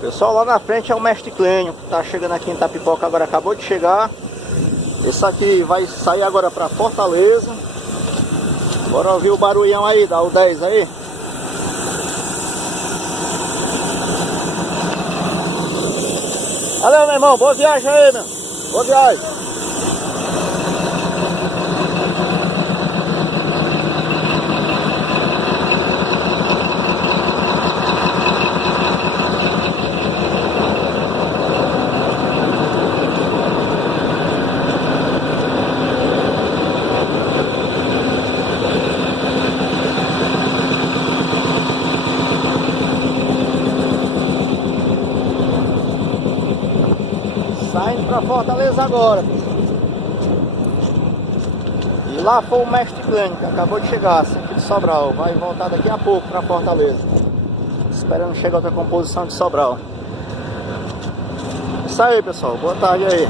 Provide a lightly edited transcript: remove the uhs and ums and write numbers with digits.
Pessoal, lá na frente é o Mestre Clênio, que tá chegando aqui em Itapipoca, agora acabou de chegar. Esse aqui vai sair agora pra Fortaleza. Bora ouvir o barulhão aí, dá o 10 aí. Valeu, meu irmão, boa viagem aí, meu. Boa viagem. Saindo pra Fortaleza agora. E lá foi o Mestre Clênio, que acabou de chegar, sempre de Sobral. Vai voltar daqui a pouco pra Fortaleza. Esperando chegar outra composição de Sobral. Isso aí, pessoal. Boa tarde aí.